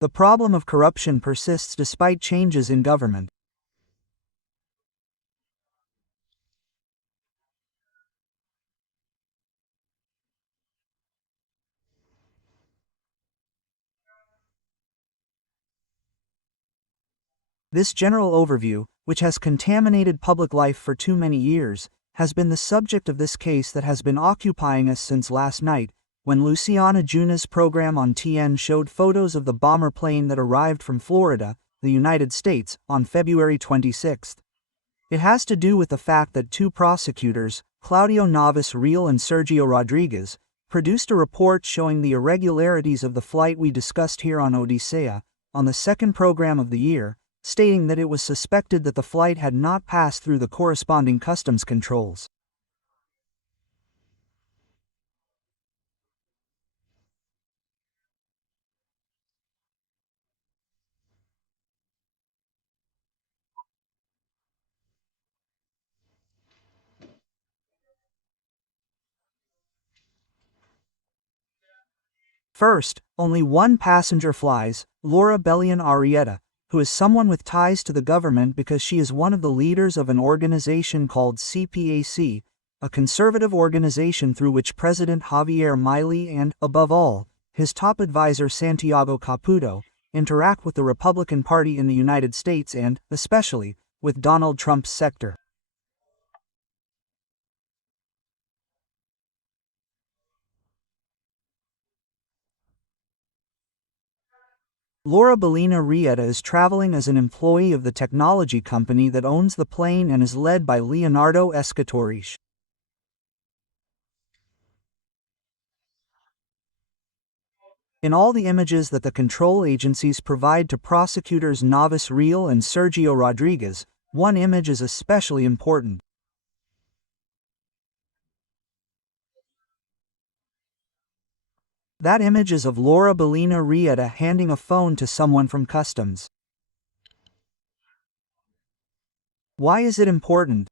The problem of corruption persists despite changes in government. This general overview, which has contaminated public life for too many years, has been the subject of this case that has been occupying us since last night, when Luciana Juna's program on TN showed photos of the bomber plane that arrived from Florida, the United States, on February 26. It has to do with the fact that two prosecutors, Claudio Navas Real and Sergio Rodriguez, produced a report showing the irregularities of the flight we discussed here on Odisea, on the second program of the year, stating that it was suspected that the flight had not passed through the corresponding customs controls. First, only one passenger flies, Laura Bellion Arrieta, who is someone with ties to the government because she is one of the leaders of an organization called CPAC, a conservative organization through which President Javier Milei and, above all, his top advisor Santiago Caputo, interact with the Republican Party in the United States and, especially, with Donald Trump's sector. Laura Belina Rieta is traveling as an employee of the technology company that owns the plane and is led by Leonardo Escatorish. In all the images that the control agencies provide to prosecutors Navas Real and Sergio Rodriguez, one image is especially important. That image is of Laura Belina Rieta handing a phone to someone from customs. Why is it important?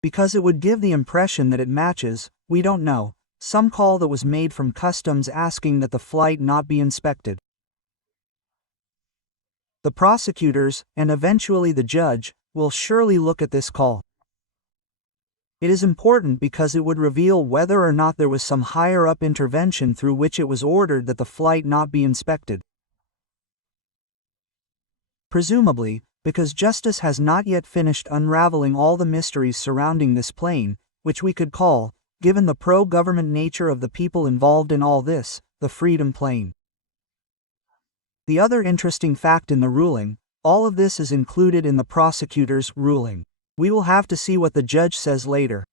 Because it would give the impression that it matches, we don't know, some call that was made from customs asking that the flight not be inspected. The prosecutors, and eventually the judge, will surely look at this call. It is important because it would reveal whether or not there was some higher-up intervention through which it was ordered that the flight not be inspected. Presumably, because justice has not yet finished unraveling all the mysteries surrounding this plane, which we could call, given the pro-government nature of the people involved in all this, the Freedom Plane. The other interesting fact in the ruling, all of this is included in the prosecutor's ruling. We will have to see what the judge says later.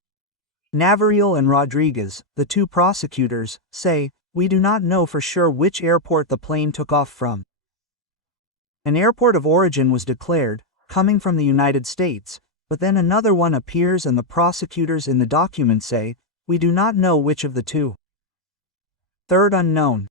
Navariel and Rodriguez, the two prosecutors, say, "We do not know for sure which airport the plane took off from." An airport of origin was declared, coming from the United States, but then another one appears and the prosecutors in the document say, "We do not know which of the two." Third unknown.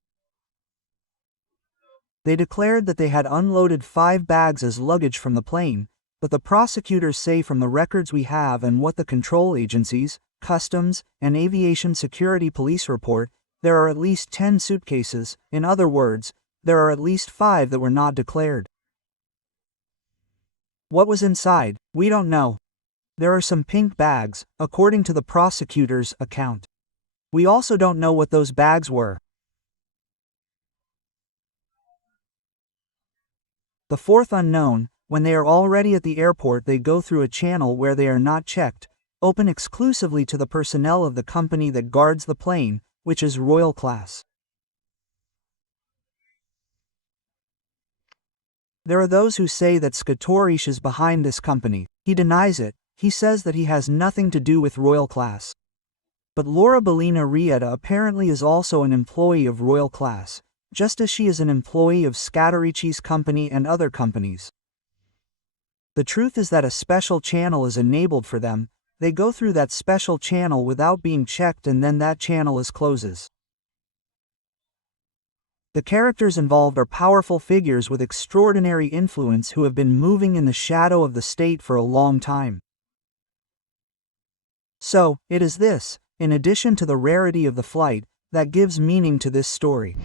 They declared that they had unloaded 5 bags as luggage from the plane, but the prosecutors say from the records we have and what the control agencies, customs, and aviation security police report, there are at least 10 suitcases. In other words, there are at least 5 that were not declared. What was inside, we don't know. There are some pink bags, according to the prosecutor's account. We also don't know what those bags were. The fourth unknown, when they are already at the airport they go through a channel where they are not checked, open exclusively to the personnel of the company that guards the plane, which is Royal Class. There are those who say that Skatorish is behind this company. He denies it. He says that he has nothing to do with Royal Class. But Laura Belina Rieta apparently is also an employee of Royal Class, just as she is an employee of Skatorich's company and other companies. The truth is that a special channel is enabled for them. They go through that special channel without being checked and then that channel closes. The characters involved are powerful figures with extraordinary influence who have been moving in the shadow of the state for a long time. So, it is this, in addition to the rarity of the flight, that gives meaning to this story.